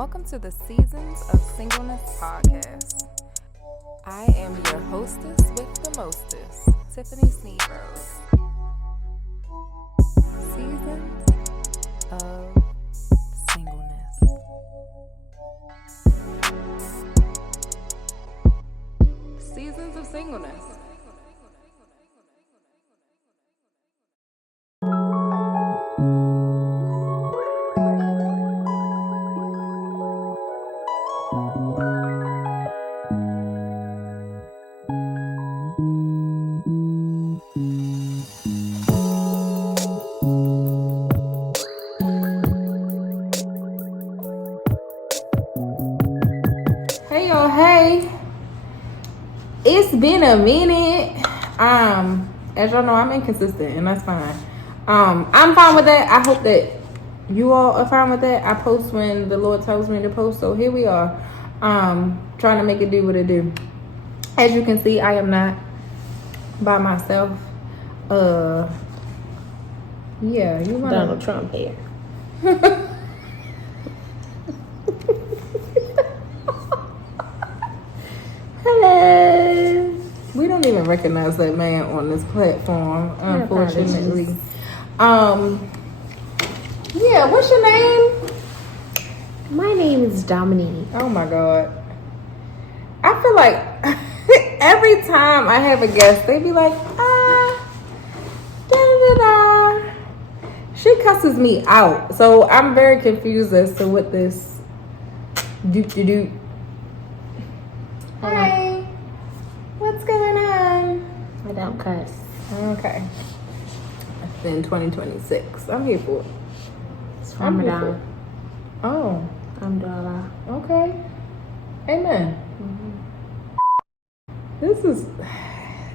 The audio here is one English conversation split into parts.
Welcome to the Seasons of Singleness podcast. I am your hostess with the mostest, Tiffany Sneebrose. Seasons of Singleness. Seasons of Singleness. Hey, it's been a minute. As y'all know, I'm inconsistent, and that's fine. I'm fine with that. I hope that you all are fine with that. I post when the Lord tells me to post, so here we are. Trying to make it do what it do. As you can see, I am not by myself. Yeah, you wanna Donald Trump here. Hello. We don't even recognize that man on this platform, unfortunately. Yeah, what's your name? My name is Dominique. Oh my God. I feel like every time I have a guest, they be like, da-da-da-da. She cusses me out. So I'm very confused as to what this doop-de-doop. Hi. What's going on? I don't cuss. Okay. It's in 2026. I'm here for it. It's Ramadan. Oh. Alhamdulillah. Okay. Amen.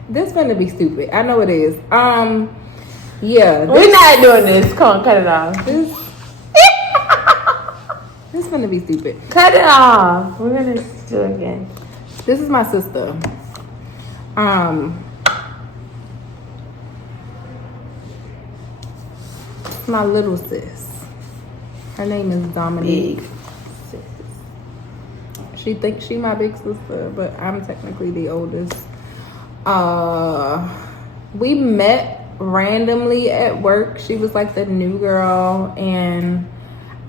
This gonna be stupid. I know it is. Yeah. We're not doing this. Come on, cut it off. This gonna be stupid. Cut it off. We're gonna do it again. This is my sister. My little sis. Her name is Dominique. Big sis. She thinks she my big sister, but I'm technically the oldest. We met randomly at work. She was like the new girl, and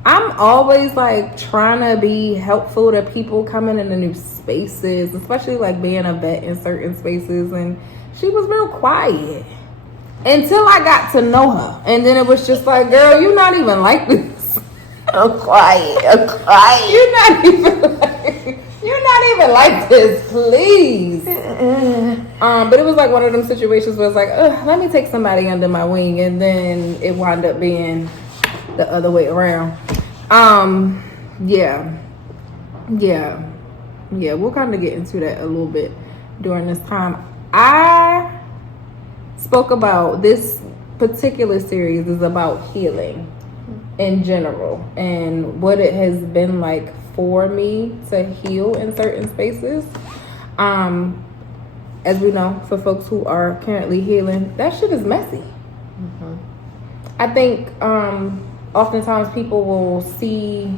I'm always like trying to be helpful to people coming into new spaces, especially like being a vet in certain spaces, and she was real quiet until I got to know her, and then it was just like, girl, you're not even like this. I'm quiet. You're not even like this, please. But it was like one of them situations where it's like, let me take somebody under my wing, and then it wound up being the other way around. Yeah, we'll kind of get into that a little bit during this time. I spoke about this particular series is about healing in general and what it has been like for me to heal in certain spaces. As we know, for folks who are currently healing, that shit is messy. I think oftentimes people will see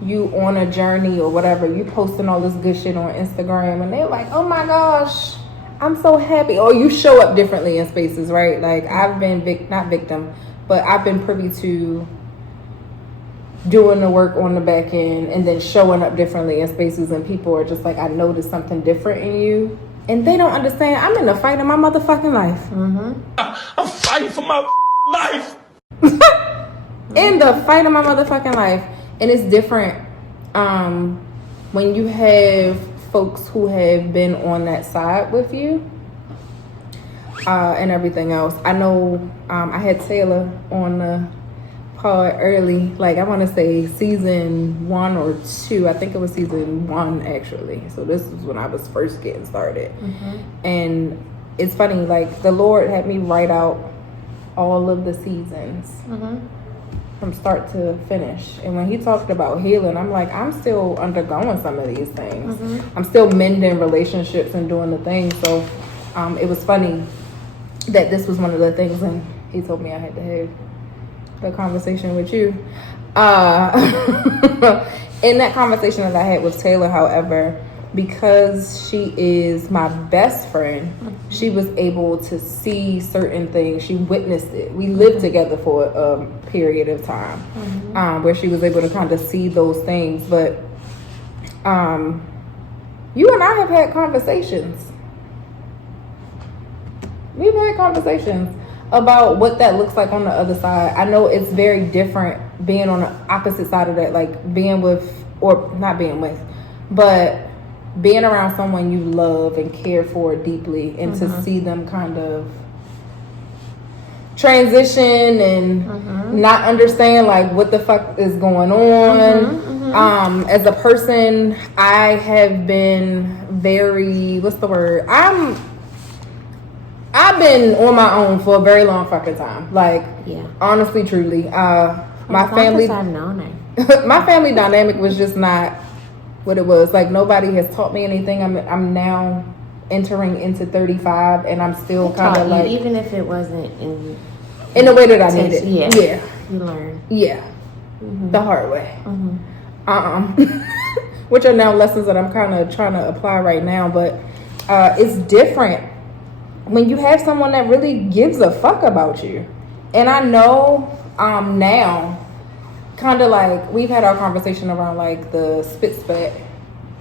you on a journey or whatever, you posting all this good shit on Instagram, and they're like, oh my gosh, I'm so happy. Or you show up differently in spaces, right? Like I've been not victim, but I've been privy to doing the work on the back end and then showing up differently in spaces, and people are just like, I noticed something different in you, and they don't understand. I'm in the fight of my motherfucking life. I'm fighting for my life. In the fight of my motherfucking life. And it's different when you have folks who have been on that side with you and everything else. I know I had Taylor on the pod early, like I want to say season 1 or 2. I think it was season 1 actually. So this was when I was first getting started. And it's funny, like the Lord had me write out all of the seasons from start to finish. And when he talked about healing, I'm like, I'm still undergoing some of these things. I'm still mending relationships and doing the things. So it was funny that this was one of the things, and he told me I had to have the conversation with you. in that conversation that I had with Taylor, however, because she is my best friend, she was able to see certain things. She witnessed it. We lived together for a period of time where she was able to kind of see those things. But you and I have had conversations. We've had conversations about what that looks like on the other side. I know it's very different being on the opposite side of that, like being with, or not being with, but being around someone you love and care for deeply, and to see them kind of transition and not understand like what the fuck is going on. As a person, I have been very, what's the word? I've been on my own for a very long fucking time. Like, honestly, truly, my family, I've known her. my family dynamic was just not what it was. Like, nobody has taught me anything. I'm now entering into 35, and I'm still kind of like, even if it wasn't in the way that I needed. Yeah, you learn. Yeah, the hard way. Which are now lessons that I'm kind of trying to apply right now. But it's different when you have someone that really gives a fuck about you. And I know now, kind of like, we've had our conversation around like the spit spat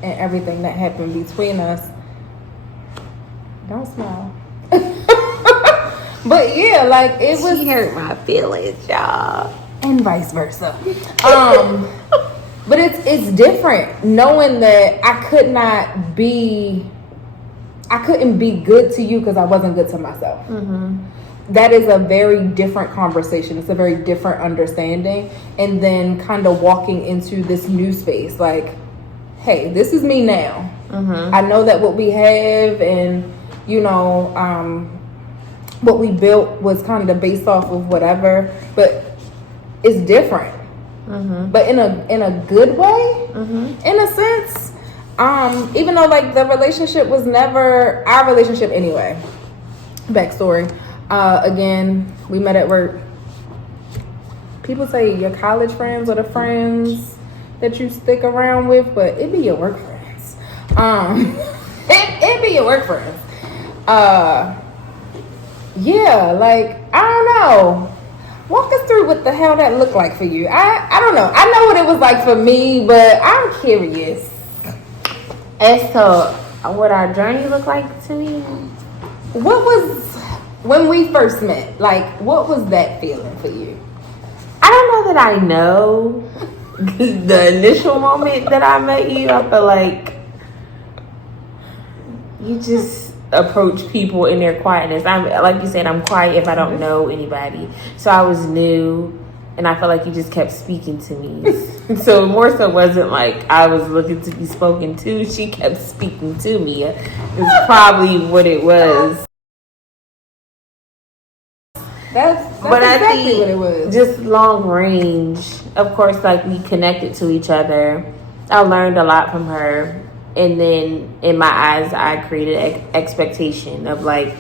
and everything that happened between us. Don't smile. But yeah, like, it was, She hurt my feelings, y'all. and vice versa. But it's different knowing that I couldn't be good to you because I wasn't good to myself. That is a very different conversation. It's a very different understanding. And then kind of walking into this new space, like, hey, this is me now. I know that what we have and, you know, what we built was kind of based off of whatever, but it's different. But in a good way, in a sense. Even though like the relationship was never our relationship anyway. Backstory. Again, we met at work. People say your college friends are the friends that you stick around with, but it be your work friends. It be your work friends. Yeah, like, I don't know. Walk us through what the hell that looked like for you. I don't know. I know what it was like for me, but I'm curious. As to what our journey looked like to me, What was, when we first met, like, what was that feeling for you? I don't know that I know the initial moment that I met you. I feel like you just approach people in their quietness. I'm, like you said, I'm quiet if I don't know anybody. So I was new, and I felt like you just kept speaking to me. So more so wasn't like I was looking to be spoken to. She kept speaking to me. It's probably what it was. That's But I exactly think what it was. just long range, of course, like we connected to each other. I learned a lot from her. And then in my eyes, I created expectation of like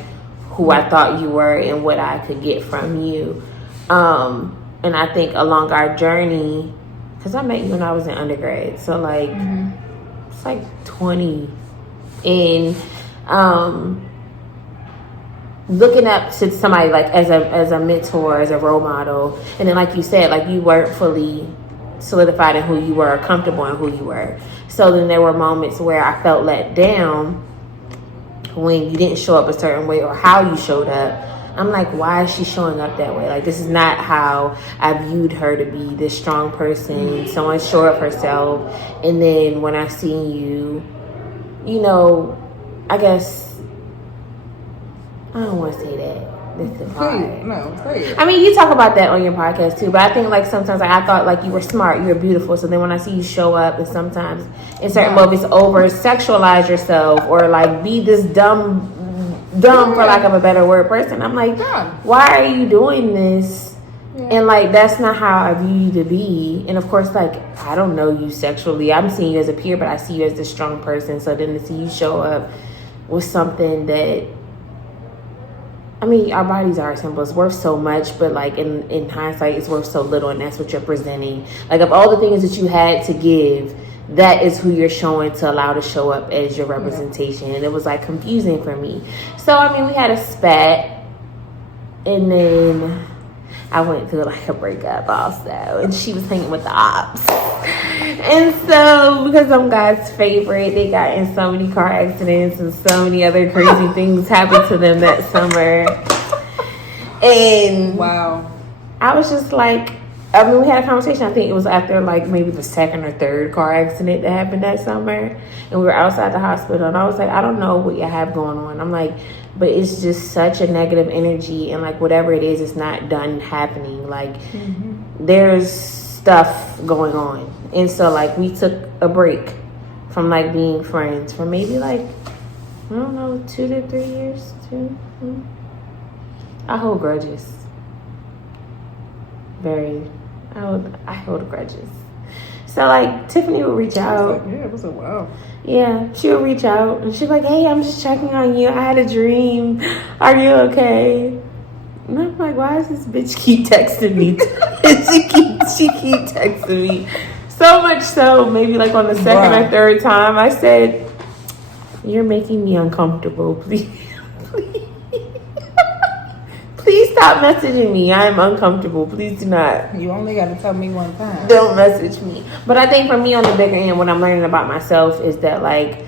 who I thought you were and what I could get from you. And I think along our journey, because I met you when I was in undergrad, so like it's like 20, and looking up to somebody like as a mentor, as a role model, and then like you said, like you weren't fully solidified in who you were, comfortable in who you were. So then there were moments where I felt let down when you didn't show up a certain way or how you showed up. I'm like, why is she showing up that way? Like, this is not how I viewed her to be, this strong person, someone show up herself. And then when I see you, you know, I guess, I don't want to say that. This is hard. No, say it. I mean, you talk about that on your podcast too, but I think like sometimes like, I thought like you were smart, you were beautiful. So then when I see you show up and sometimes in certain moments over sexualize yourself or like be this dumb for lack of a better word person, I'm like, why are you doing this? And like that's not how I view you to be. And of course, like I don't know you sexually. I'm seeing you as a peer, but I see you as this strong person. So then to see you show up with something that I mean, our bodies are a symbol. It's worth so much, but like in hindsight, it's worth so little, and that's what you're presenting. Like, of all the things that you had to give, that is who you're showing to allow to show up as your representation. And it was like confusing for me. So I mean, we had a spat, and then I went through like a breakup also, and she was hanging with the ops. And so, because I'm God's favorite, they got in so many car accidents and so many other crazy things happened to them that summer. And wow, I was just like, I mean, we had a conversation. I think it was after like maybe the second or third car accident that happened that summer, and we were outside the hospital, and I was like, I don't know what you have going on. I'm like, but it's just such a negative energy, and like whatever it is, it's not done happening. Like there's stuff going on. And so like we took a break from like being friends for maybe like, I don't know, 2 to 3 years. I hold grudges. I hold grudges. So like Tiffany would reach out. yeah, it was a wow. Yeah, she would reach out and she'd be like, hey, I'm just checking on you. I had a dream. Are you okay? And I'm like, why does this bitch keep texting me? she keep texting me. So much so, maybe like on the second or third time, I said, you're making me uncomfortable. Please stop messaging me. I am uncomfortable. Please do not. You only got to tell me one time. Don't message me. But I think for me on the bigger end, what I'm learning about myself is that like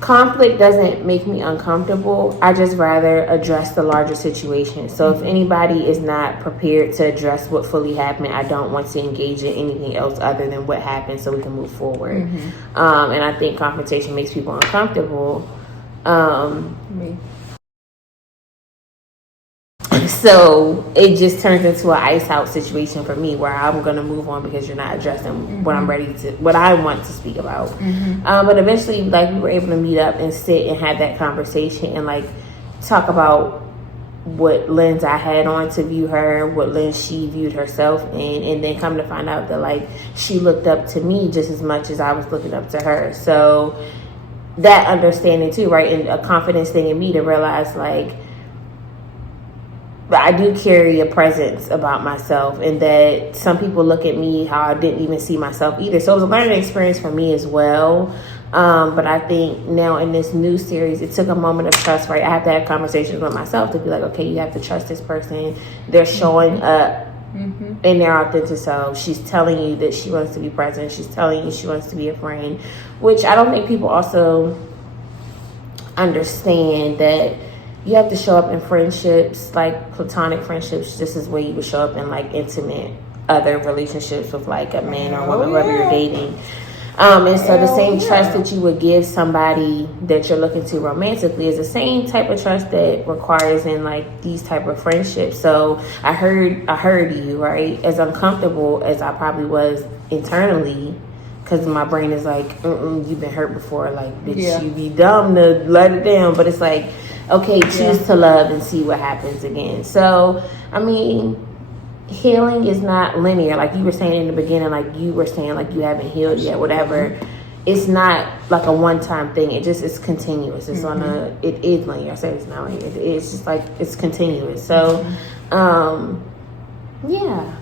conflict doesn't make me uncomfortable. I just rather address the larger situation. So if anybody is not prepared to address what fully happened, I don't want to engage in anything else other than what happened so we can move forward. And I think confrontation makes people uncomfortable. Me. So it just turns into an ice out situation for me where I'm going to move on because you're not addressing what I want to speak about. But eventually, like, we were able to meet up and sit and have that conversation and like talk about what lens I had on to view her, what lens she viewed herself in, and then come to find out that like she looked up to me just as much as I was looking up to her. So that understanding too, right? And a confidence thing in me to realize like, but I do carry a presence about myself, and that some people look at me how I didn't even see myself either. So it was a learning experience for me as well. But I think now in this new series, it took a moment of trust, right? I have to have conversations with myself to be like, okay, you have to trust this person. They're showing up in their authentic self. She's telling you that she wants to be present. She's telling you she wants to be a friend, which I don't think people also understand that you have to show up in friendships, like platonic friendships, just as way you would show up in like intimate other relationships with like a man or woman, whoever you're dating. And so the same trust that you would give somebody that you're looking to romantically is the same type of trust that requires in like these type of friendships. So I heard you, right? As uncomfortable as I probably was internally, because my brain is like, you've been hurt before, like, bitch, you be dumb to let it down. But it's like, okay, choose to love and see what happens again. So, I mean, healing is not linear. Like you were saying in the beginning, like you were saying, like you haven't healed yet, whatever. It's not like a one-time thing. It just is continuous. It's it is linear. I say it's not linear. It's just like, it's continuous. So, yeah.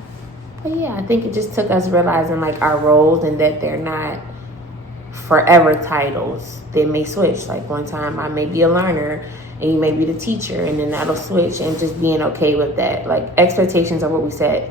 But yeah, I think it just took us realizing like our roles and that they're not forever titles. They may switch. Like one time I may be a learner and you may be the teacher, and then that'll switch, and just being okay with that. Like expectations are what we set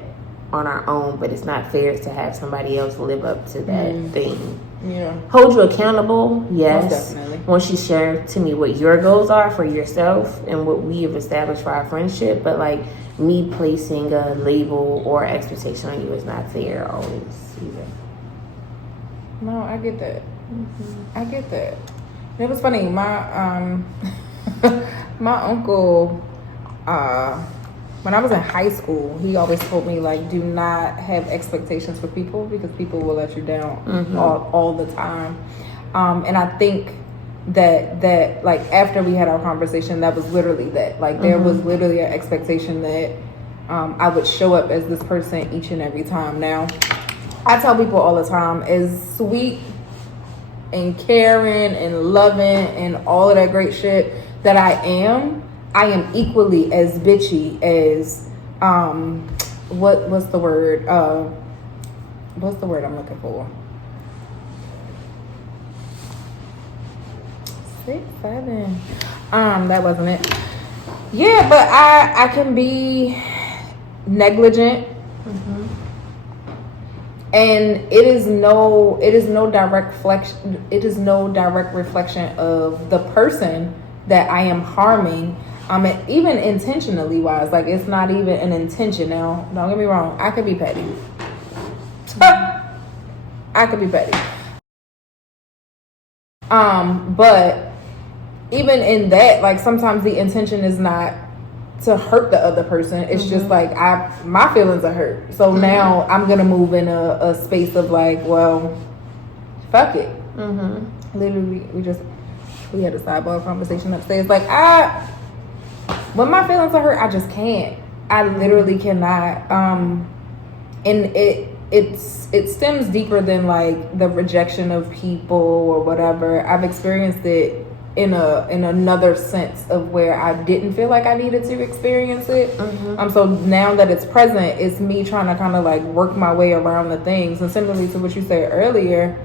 on our own, but it's not fair to have somebody else live up to that thing. Yeah. Hold you accountable, yes. Most definitely. Once you share to me what your goals are for yourself and what we have established for our friendship, but like me placing a label or expectation on you is not fair always either. No, I get that. I get that. It was funny. My my uncle, when I was in high school, he always told me like, do not have expectations for people because people will let you down all the time. And I think that like after we had our conversation, that was literally that. Like there was literally an expectation that I would show up as this person each and every time. Now, I tell people all the time, as sweet and caring and loving and all of that great shit that I am, I am equally as bitchy as what's the word? What's the word I'm looking for? 6, 7. That wasn't it. Yeah, but I can be negligent. Mm-hmm. And it is no direct reflection of the person that I am harming. Even intentionally wise, like it's not even an intention. Now, don't get me wrong, I could be petty. I could be petty. But even in that, like sometimes the intention is not to hurt the other person. It's just like my feelings are hurt. So now I'm gonna move in a space of like, well, fuck it. Literally, we had a sidebar conversation upstairs. Like when my feelings are hurt, I just can't. I literally cannot. And it stems deeper than like the rejection of people or whatever. I've experienced it in another sense of where I didn't feel like I needed to experience it. So now that it's present, it's me trying to kind of like work my way around the things. And similarly to what you said earlier,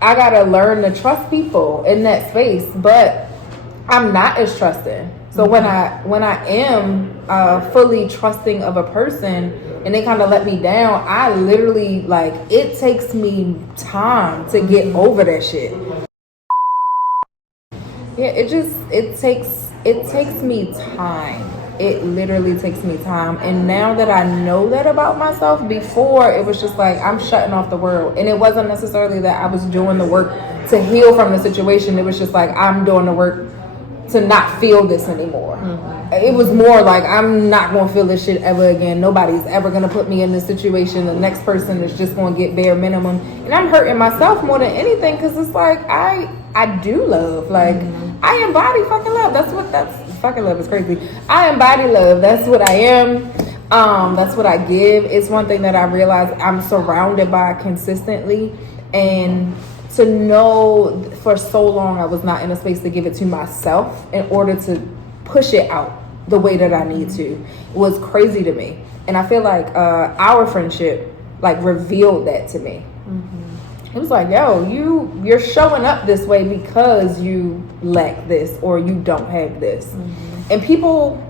I gotta learn to trust people in that space, but I'm not as trusting. So when I am fully trusting of a person and they kind of let me down, I literally like it takes me time to get over that shit. Yeah, it takes me time. It literally takes me time. And now that I know that about myself, before it was just like I'm shutting off the world. And it wasn't necessarily that I was doing the work to heal from the situation. It was just like I'm doing the work to not feel this anymore. It was more like I'm not going to feel this shit ever again. Nobody's ever going to put me in this situation. The next person is just going to get bare minimum. And I'm hurting myself more than anything because it's like I do love. Like I embody fucking love. That's fucking love is crazy. I embody love. That's what I am. That's what I give. It's one thing that I realize I'm surrounded by consistently. And to know for so long I was not in a space to give it to myself in order to push it out the way that I need to was crazy to me. And I feel like our friendship like revealed that to me. It was like, yo, you're showing up this way because you lack this or you don't have this. And people,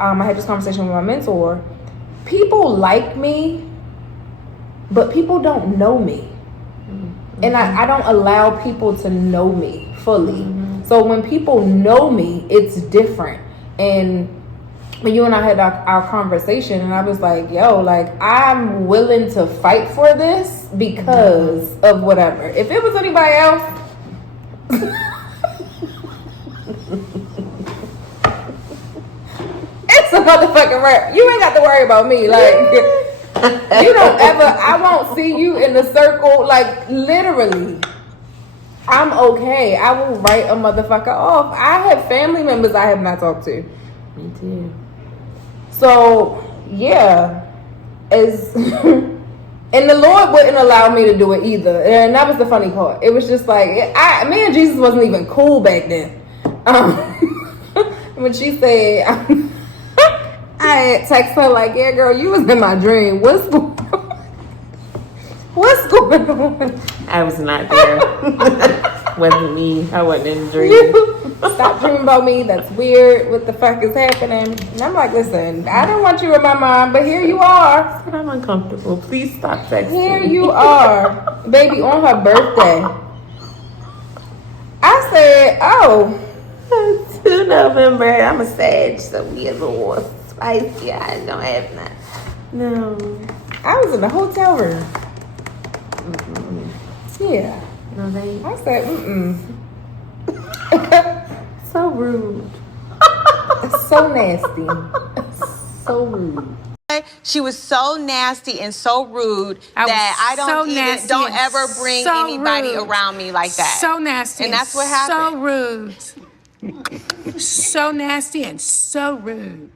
I had this conversation with my mentor. People like me, but people don't know me. And I don't allow people to know me fully. So when people know me, it's different. And when you and I had our conversation, and I was like, yo, like, I'm willing to fight for this because of whatever. If it was anybody else, it's a motherfucking rap. You ain't got to worry about me. Like, you don't ever, I won't see you in the circle. Like, literally, I'm okay. I will write a motherfucker off. I have family members I have not talked to. Me too. So, yeah. And the Lord wouldn't allow me to do it either. And that was the funny part. It was just like, me and Jesus wasn't even cool back then. When she said, I text her like, yeah, girl, you was in my dream. What's going on? What's going on? I was not there. Wasn't me. I wasn't in the dream. Stop dreaming about me. That's weird. What the fuck is happening? And I'm like, listen, I don't want you in my mind, but here you are. But I'm uncomfortable. Please stop texting. Here you are, baby, on her birthday. I said, oh. 2 November. I'm a Sag, so we a little spicy. I don't have that. No. I was in the hotel room. Yeah. No, they. I said, So rude. So nasty. So rude. She was so nasty and so rude that I don't ever bring anybody around me like that. So nasty. And that's what happened. So rude. So nasty and so rude.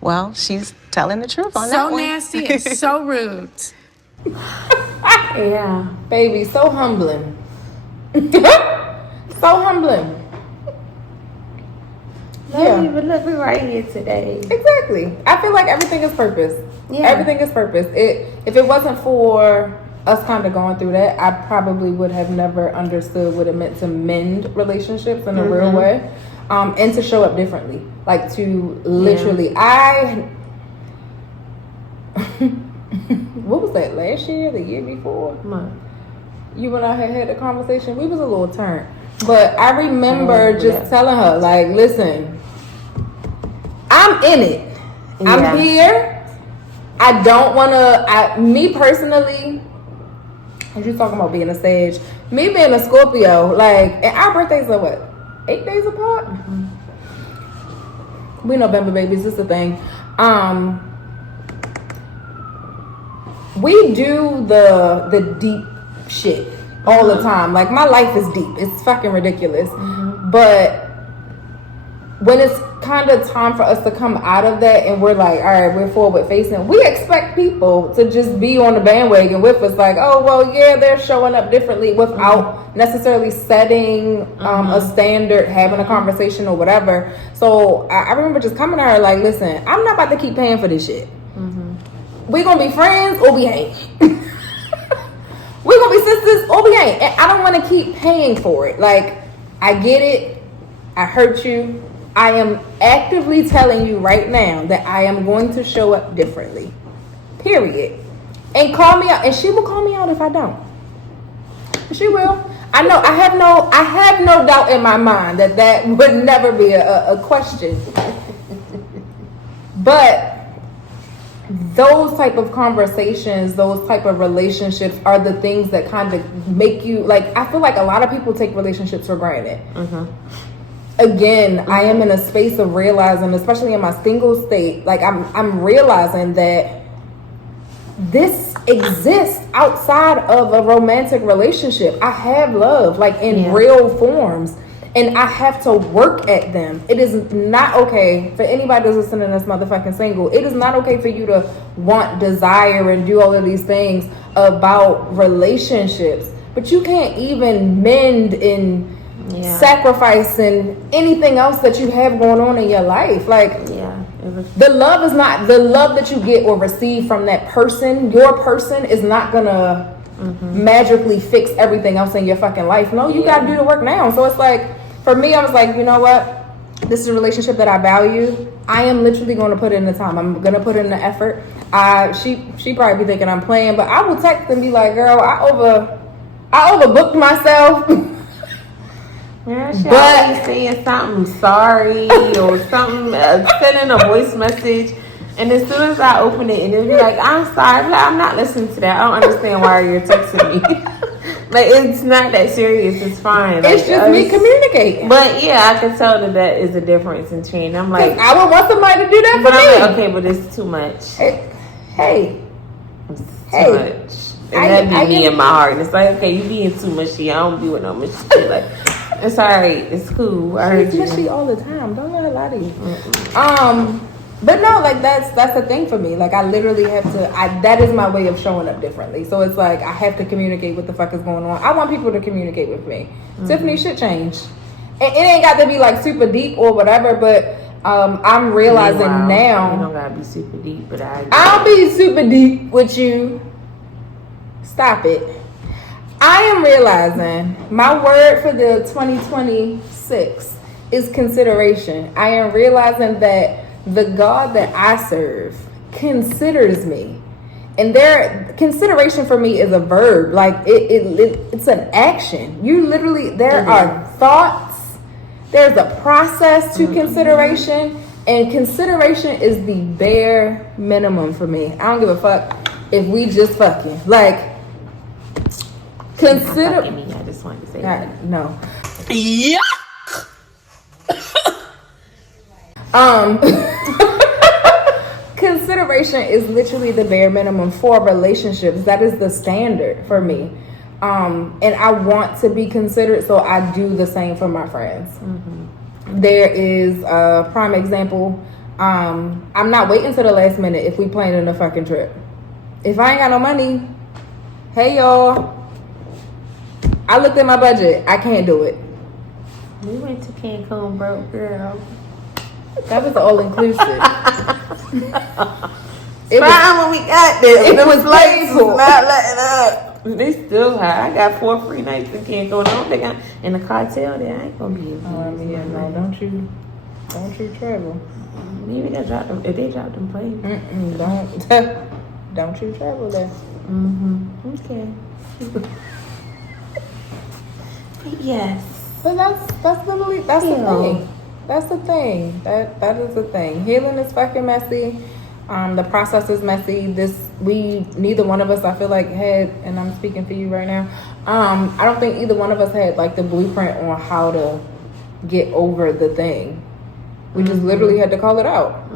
Well, she's telling the truth on that So one. nasty and so rude. Yeah. Baby, so humbling. So humbling. But look, we're right here today. Exactly. I feel like everything is purpose. Yeah. Everything is purpose. If it wasn't for us kind of going through that, I probably would have never understood what it meant to mend relationships in a real way, and to show up differently. Like to literally, what was that, last year, the year before? What? You and I had the conversation. We was a little turned, but I remember just telling her, like, listen, I'm in it. I'm here. I don't want to, me personally, as you talking about being a sage, me being a Scorpio, like, and our birthdays are what, 8 days apart? We November babies, this is the thing. We do the deep shit all the time. Like, my life is deep. It's fucking ridiculous. But when it's kind of time for us to come out of that and we're like, all right, we're forward facing, we expect people to just be on the bandwagon with us, like, oh, well, yeah, they're showing up differently, without necessarily setting a standard, having a conversation or whatever. So I remember just coming to her like, listen, I'm not about to keep paying for this shit. We gonna be friends or we ain't. We gonna be sisters or we ain't. And I don't want to keep paying for it. Like, I get it. I hurt you. I am actively telling you right now that I am going to show up differently. Period. And call me out. And she will call me out if I don't. She will. I know. I have no doubt in my mind that would never be a question. But those type of conversations, those type of relationships are the things that kind of make you, like, I feel like a lot of people take relationships for granted. Again, I am in a space of realizing, especially in my single state, like I'm realizing that this exists outside of a romantic relationship. I have love, like, in real forms, and I have to work at them. It is not okay for anybody that's listening that's motherfucking single. It is not okay for you to want, desire, and do all of these things about relationships, but you can't even mend and sacrifice and anything else that you have going on in your life. Like, the love is not the love that you get or receive from that person. Your person is not gonna magically fix everything else in your fucking life. No, you gotta do the work now. So it's like, for me, I was like, you know what? This is a relationship that I value. I am literally going to put in the time. I'm going to put in the effort. She probably be thinking I'm playing, but I will text and be like, girl, I overbooked myself. Girl, she always saying something sorry or something, sending a voice message. And as soon as I open it, and it'll be like, I'm sorry, but I'm not listening to that. I don't understand why you're texting me. Like, it's not that serious. It's fine. Like, it's just me communicating. But yeah, I can tell that is a difference in change. I'm like, I would want somebody to do that for me. I'm like, okay, but it's too much. Hey. It's too much. And that be me in my heart. And it's like, okay, you being too mushy. I don't be with no mushy shit. Like, it's alright. It's cool. I heard you. Mushy all the time. Don't let her lie to you. But no, like, that's the thing for me. Like, I literally have to, that is my way of showing up differently. So it's like, I have to communicate what the fuck is going on. I want people to communicate with me. Tiffany, shit change. And it ain't got to be like super deep or whatever, but I'm realizing now. You don't gotta be super deep, but I'll be super deep with you. Stop it. I am realizing my word for the 2026 is consideration. I am realizing that the God that I serve considers me. And consideration for me is a verb. Like, it's an action. You literally, there are thoughts. There's a process to consideration. And consideration is the bare minimum for me. I don't give a fuck if we just fucking. Like, consider. I just wanted to say that. No. Yeah. Consideration is literally the bare minimum for relationships. That is the standard for me. And I want to be considered, so I do the same for my friends. There is a prime example. I'm not waiting till the last minute if we planning a fucking trip. If I ain't got no money, hey y'all, I looked at my budget. I can't do it. We went to Cancun, broke girl. That was all inclusive. It was fine when we got there. It was playful. Not letting up. They still high. I got 4 free nights and can't go. Don't think I'm in a cartel there. I ain't gonna be. No, don't you travel. Maybe they dropped them. If they dropped them planes. Don't you travel there. Okay. Yes. But that's literally the thing. That's the thing. That is the thing. Healing is fucking messy. The process is messy. Neither one of us, I feel like, had, and I'm speaking for you right now. I don't think either one of us had like the blueprint on how to get over the thing. We just literally had to call it out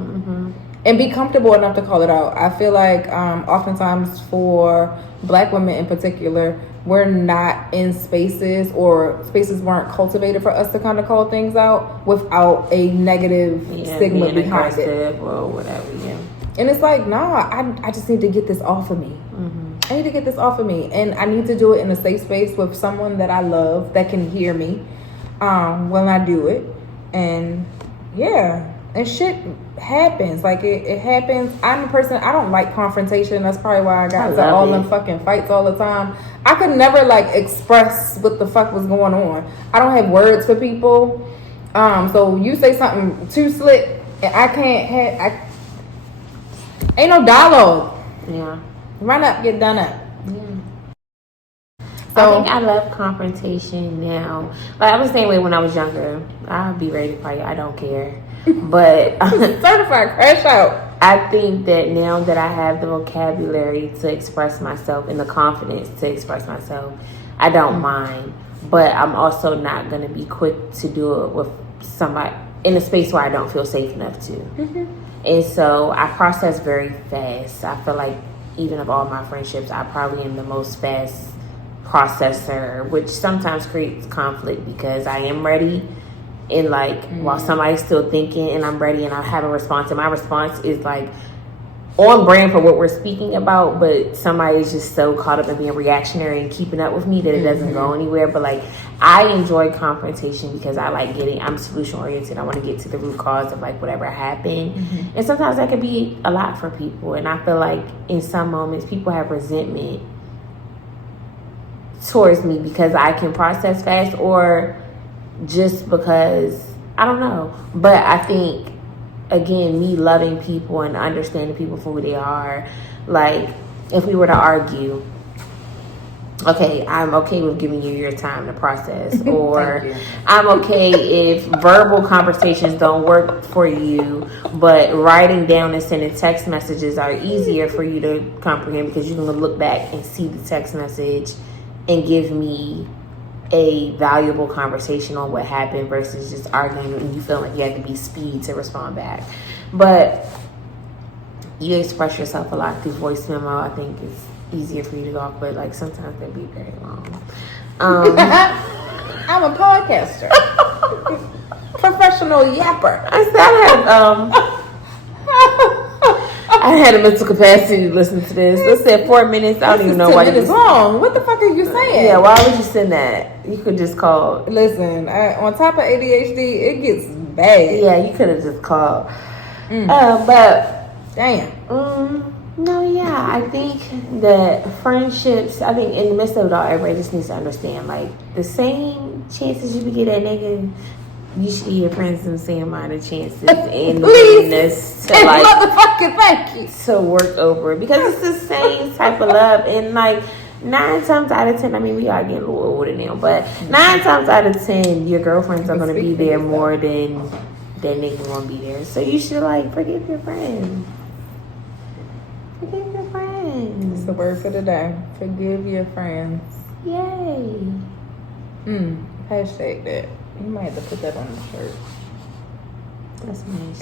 and be comfortable enough to call it out. I feel like oftentimes for Black women in particular, we're not in spaces, or spaces weren't cultivated for us to kind of call things out without a negative stigma behind it or whatever. Yeah. And it's like, nah, I just need to get this off of me. I need to get this off of me, and I need to do it in a safe space with someone that I love that can hear me when I do it. And and shit happens. Like it happens. I'm a person, I don't like confrontation. That's probably why I got to all them fucking fights all the time. I could never like express what the fuck was going on. I don't have words for people. So you say something too slick and I can't ain't no dialogue. Yeah. Run up, get done up. Yeah. So I think I love confrontation now. Like I was the same way when I was younger. I'd be ready to fight. I don't care. But certified crash out. I think that now that I have the vocabulary to express myself and the confidence to express myself, I don't mind. But I'm also not going to be quick to do it with somebody in a space where I don't feel safe enough to. And so I process very fast. I feel like even of all my friendships, I probably am the most fast processor, which sometimes creates conflict because I am ready. And like while somebody's still thinking and I'm ready and I have a response, and my response is like on brand for what we're speaking about, but somebody is just so caught up in being reactionary and keeping up with me that it doesn't go anywhere. But like I enjoy confrontation because I like I'm solution oriented. I want to get to the root cause of like whatever happened. And sometimes that could be a lot for people. And I feel like in some moments people have resentment towards me because I can process fast, or just because I don't know. But I think again, me loving people and understanding people for who they are, like if we were to argue, okay, I'm okay with giving you your time to process, or I'm okay if verbal conversations don't work for you, but writing down and sending text messages are easier for you to comprehend because you can look back and see the text message and give me a valuable conversation on what happened versus just arguing and you feel like you have to be speed to respond back. But you express yourself a lot through voice memo. I think it's easier for you to go off, but like sometimes they be very long. I'm a podcaster. Professional yapper. I had a mental capacity to listen to this. Let's say 4 minutes. I don't even know why you. It's long. What the fuck are you saying? Yeah, why would you send that? You could just call. Listen, on top of ADHD, it gets bad. Yeah, you could have just called. But damn. No, yeah, I think that friendships. I think in the midst of it all, everybody just needs to understand, like the same chances you get that nigga. You should give your friends the same amount of chances and willingness to like motherfucking thank you to work over it, because it's the same type of love. And like 9 times out of 10, I mean, we are getting a little older now, but 9 times out of 10, your girlfriends are going to be there more than that nigga won't be there. So you should like forgive your friends. Forgive your friends. It's the word for the day. Forgive your friends. Yay. Hashtag that. You might have to put that on the shirt. That's nice.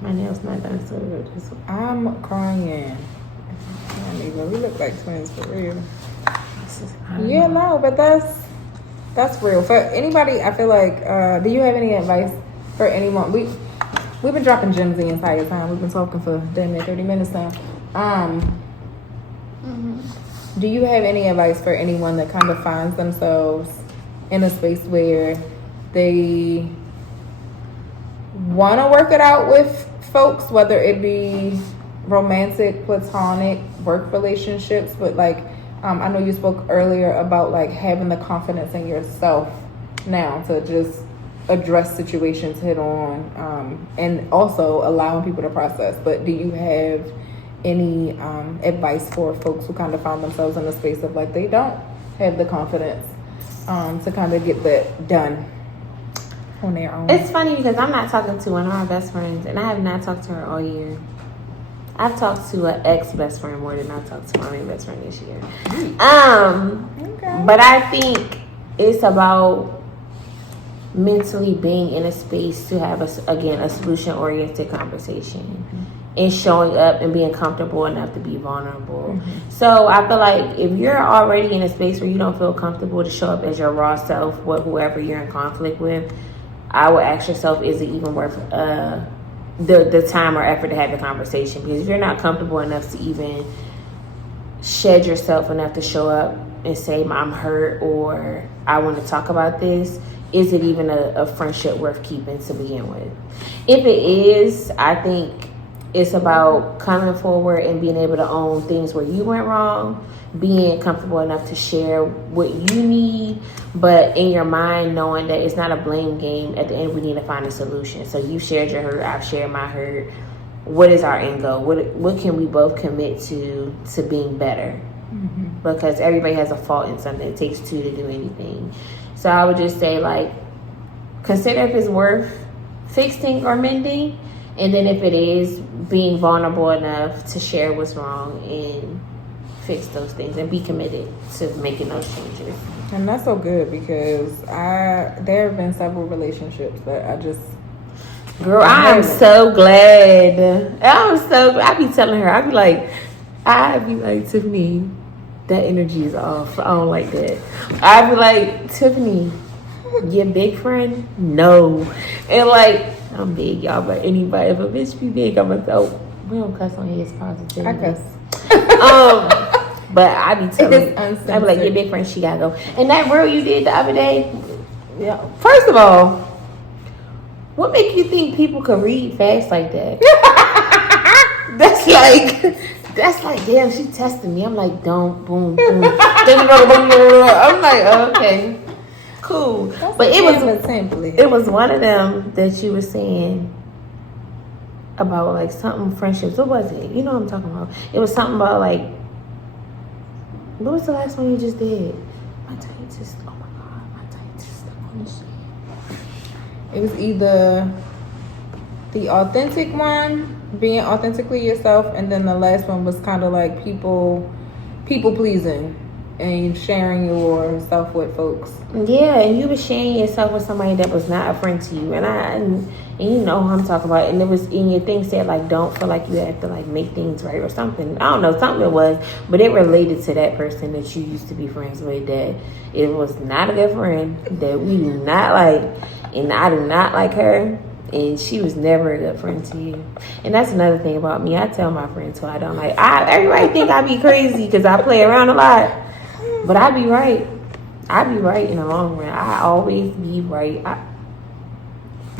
My nail's not done, so just... I'm crying. We look like twins for real. Yeah, no, but that's real. For anybody, I feel like, do you have any advice for anyone? We've been dropping gems the entire time. We've been talking for damn near 30 minutes now. Do you have any advice for anyone that kind of finds themselves in a space where they want to work it out with folks, whether it be romantic, platonic, work relationships, but like I know you spoke earlier about like having the confidence in yourself now to just address situations head on, and also allowing people to process. But do you have any advice for folks who kind of found themselves in a space of like they don't have the confidence to kind of get that done on their own? It's funny because I'm not talking to one of our best friends, and I have not talked to her all year. I've talked to an ex-best friend more than I've talked to my main best friend this year. Okay. But I think it's about mentally being in a space to have, a solution-oriented conversation. And showing up and being comfortable enough to be vulnerable. So I feel like if you're already in a space where you don't feel comfortable to show up as your raw self with whoever you're in conflict with, I would ask yourself, is it even worth the time or effort to have the conversation? Because if you're not comfortable enough to even shed yourself enough to show up and say, I'm hurt, or I want to talk about this, is it even a friendship worth keeping to begin with? If it is, I think it's about coming forward and being able to own things where you went wrong, being comfortable enough to share what you need, but in your mind knowing that it's not a blame game. At the end, we need to find a solution. So you shared your hurt, I've shared my hurt. What is our end goal? What can we both commit to being better? Because everybody has a fault in something. It takes two to do anything. So I would just say, like, consider if it's worth fixing or mending. And then if it is, being vulnerable enough to share what's wrong and fix those things and be committed to making those changes. And that's so good because there have been several relationships that I just... Girl, I'm so glad. I be telling her, I be like, Tiffany, that energy is off. I don't like that. I be like, Tiffany, your big friend? No. And like, I'm big, y'all, but anybody, if a bitch be big, I'm gonna we don't cuss on here, it's positive. I cuss. But I be telling, I be like, your big friend, she gotta go. And that reel you did the other day, yeah. First of all, what make you think people can read fast like that? That's like, damn, she testing me. I'm like, don't, boom, boom. I'm like, oh, okay, cool. But it was one of them that you were saying about like something friendships. What was it? You know what I'm talking about? It was something about like, what was the last one you just did? My tongue just, oh my god, my tongue just stuck on this shit. It was either the authentic one, being authentically yourself, and then the last one was kind of like people pleasing and sharing yourself with folks. Yeah, and you were sharing yourself with somebody that was not a friend to you, and you know who I'm talking about. And it was in your thing said like, don't feel like you have to like make things right or something. I don't know, something it was, but it related to that person that you used to be friends with. That it was not a good friend, that we do not like, and I do not like her. And she was never a good friend to you. And that's another thing about me. I tell my friends who I don't like. Everybody think I be crazy because I play around a lot. But I be right. I be right in the long run. I always be right.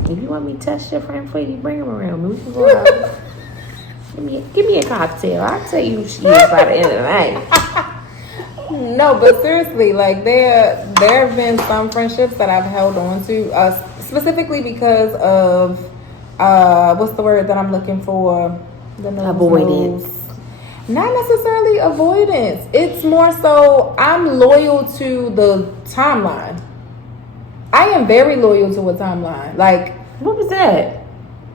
If you want me to test your friend for you, bring him around. We can go out. Give me a cocktail. I'll tell you who she is by the end of the night. No, but seriously, like there have been some friendships that I've held on to, specifically because of what's the word that I'm looking for? Avoidance. Not necessarily avoidance. It's more so I'm loyal to the timeline. I am very loyal to a timeline. Like, what was that?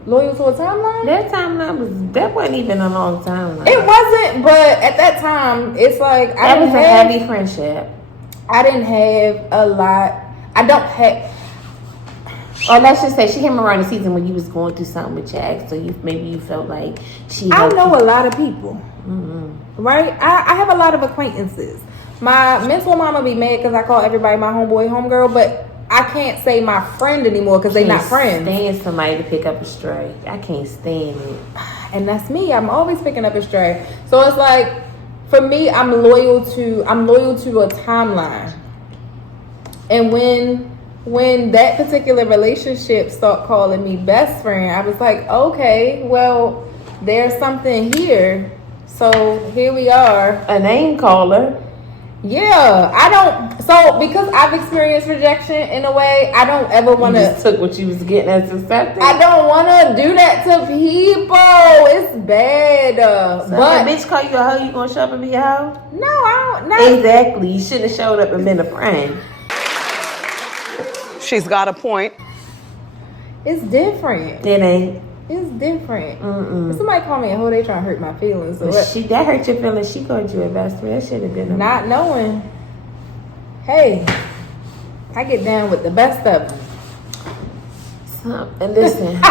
Loyal to a timeline? That wasn't even a long timeline. It wasn't, but at that time, it's like that was a heavy friendship. I didn't have a lot. I don't have. Or let's just say she came around the season when you was going through something with your ex, so maybe you felt like she. I know a lot of people, right? I have a lot of acquaintances. My mental mama be mad because I call everybody my homeboy, homegirl, but I can't say my friend anymore because they're not friends. I can't stand somebody to pick up a stray. I can't stand it. And that's me. I'm always picking up a stray. So it's like, for me, I'm loyal to a timeline. And when when that particular relationship started calling me best friend, I was like, okay, well, there's something here. So here we are. A name caller. Yeah, I don't. So because I've experienced rejection in a way, I don't ever want to. Just took what you was getting as accepted. I don't want to do that to people. It's bad. So but if a bitch call you a hoe, you gonna show up and be a hoe? no, I don't. Not, Exactly. You shouldn't have showed up and been a friend. She's got a point. It's different. It ain't. It's different. If somebody call me a hoe, they trying to hurt my feelings. So That hurt your feelings. She called you a best friend. That should have been not knowing. Hey, I get down with the best of them. And listen.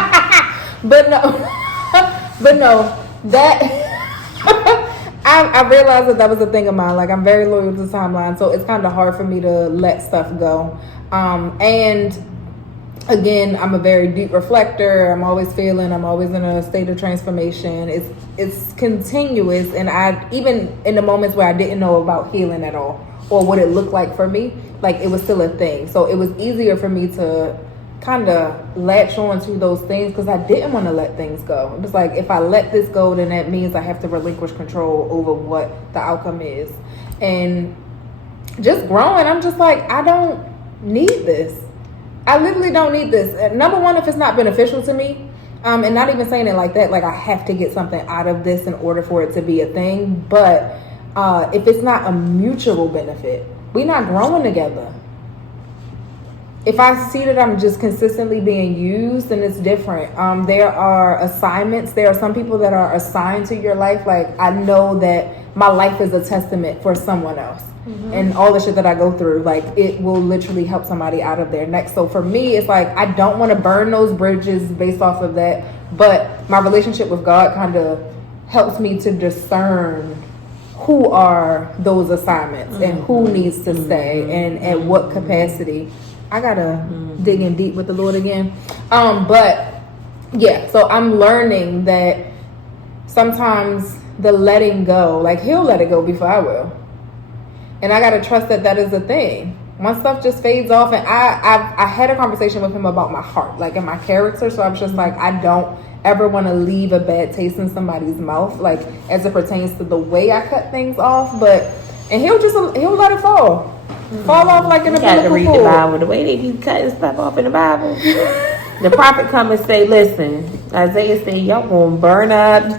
But no, that I realized that was a thing of mine. Like, I'm very loyal to the timeline, so it's kind of hard for me to let stuff go. And again, I'm a very deep reflector. I'm always feeling. I'm always in a state of transformation. It's continuous, and I even in the moments where I didn't know about healing at all or what it looked like for me, like it was still a thing. So it was easier for me to kind of latch on to those things because I didn't want to let things go. It was like, if I let this go, then that means I have to relinquish control over what the outcome is. And just growing, I'm just like, I don't need this. I literally don't need this. Number one, if it's not beneficial to me, and not even saying it like that, like I have to get something out of this in order for it to be a thing. But if it's not a mutual benefit, we're not growing together. If I see that I'm just consistently being used, then it's different. There are assignments. There are some people that are assigned to your life. Like, I know that my life is a testament for someone else. And all the shit that I go through, like, it will literally help somebody out of their neck. So for me, it's like, I don't want to burn those bridges based off of that. But my relationship with God kind of helps me to discern who are those assignments and who needs to stay and at what capacity. I gotta dig in deep with the Lord again. But yeah, so I'm learning that sometimes the letting go, like, he'll let it go before I will. And I gotta trust that that is a thing. Once stuff just fades off, and I had a conversation with him about my heart, like, in my character. So I'm just like, I don't ever want to leave a bad taste in somebody's mouth, like, as it pertains to the way I cut things off. And he'll let it fall off like in a got to biblical read pool. the Bible. The way they be cutting stuff off in the Bible. The prophet come and say, listen, Isaiah said, y'all gonna burn up, he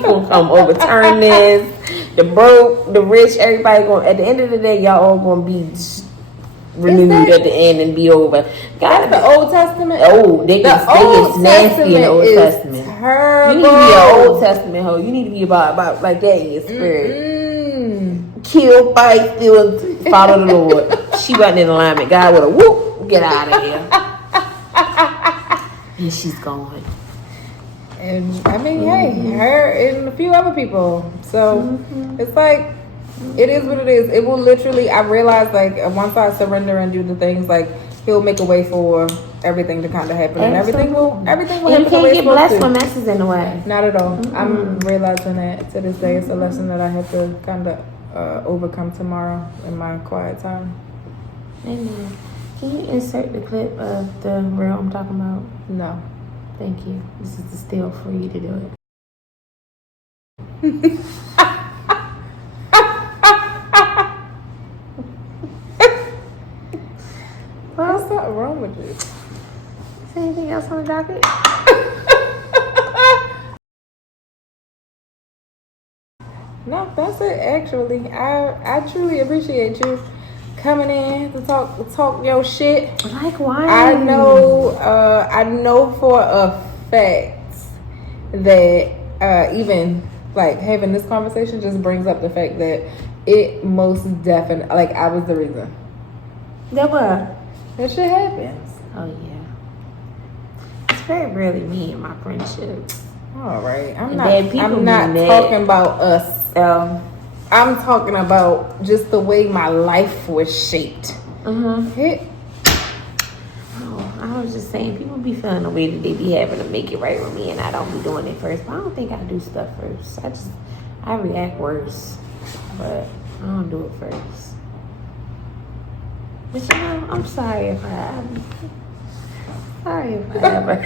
gonna come overturn this. The broke, the rich, everybody going, at the end of the day, y'all all gonna be renewed at the end and be over. That's the Old Testament. Oh, they is nasty in the Old Testament. Terrible. You need to be an Old Testament hoe. You need to be about like that in your spirit. Kill, fight, still follow the Lord. She wasn't in alignment. God would have whoop, get out of here. And she's gone. And I mean, hey, her and a few other people. So it's like, it is what it is. It will literally, I realized, like, once I surrender and do the things, like, he'll make a way for everything to kind of happen. And everything will happen. You can't get blessed when mess is in the way. Not at all. I'm realizing that to this day. It's a lesson that I have to kind of overcome tomorrow in my quiet time. Amen. Can you insert the clip of the reel I'm talking about? No. Thank you. This is still for you to do it. What's not wrong with you? Is there anything else on the docket? No, that's it. Actually, I truly appreciate you coming in to talk your shit. Likewise. I know for a fact that even like having this conversation just brings up the fact that it most definitely, like, I was the reason. That what? That shit happens. Oh yeah. It's very rarely me and my friendships. All right, I'm And not then people be talking about us. Oh. I'm talking about just the way my life was shaped. Oh, I was just saying, people be feeling the way that they be having to make it right with me, and I don't be doing it first. But I don't think I do stuff first. I react worse, but I don't do it first. But you know, I'm sorry if I ever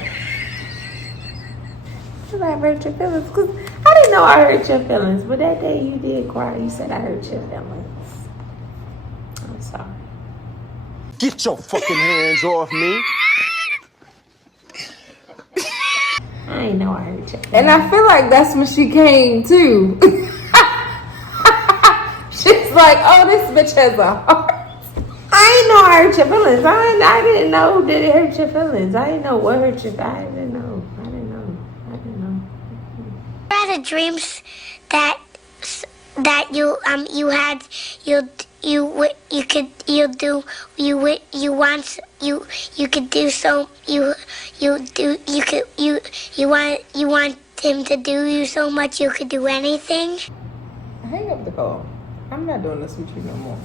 hurt your feelings. Because I didn't know I hurt your feelings. But that day you did cry. You said I hurt your feelings. I'm sorry. Get your fucking hands off me. I didn't know I hurt your feelings. And I feel like that's when she came too. She's like, oh, this bitch has a heart. I didn't know I hurt your feelings. I didn't know that it hurt your feelings. I didn't know what hurt your feelings. I didn't know. What are the dreams that you want him to do you so much you could do anything? Hang up the call. I'm not doing this with you no more.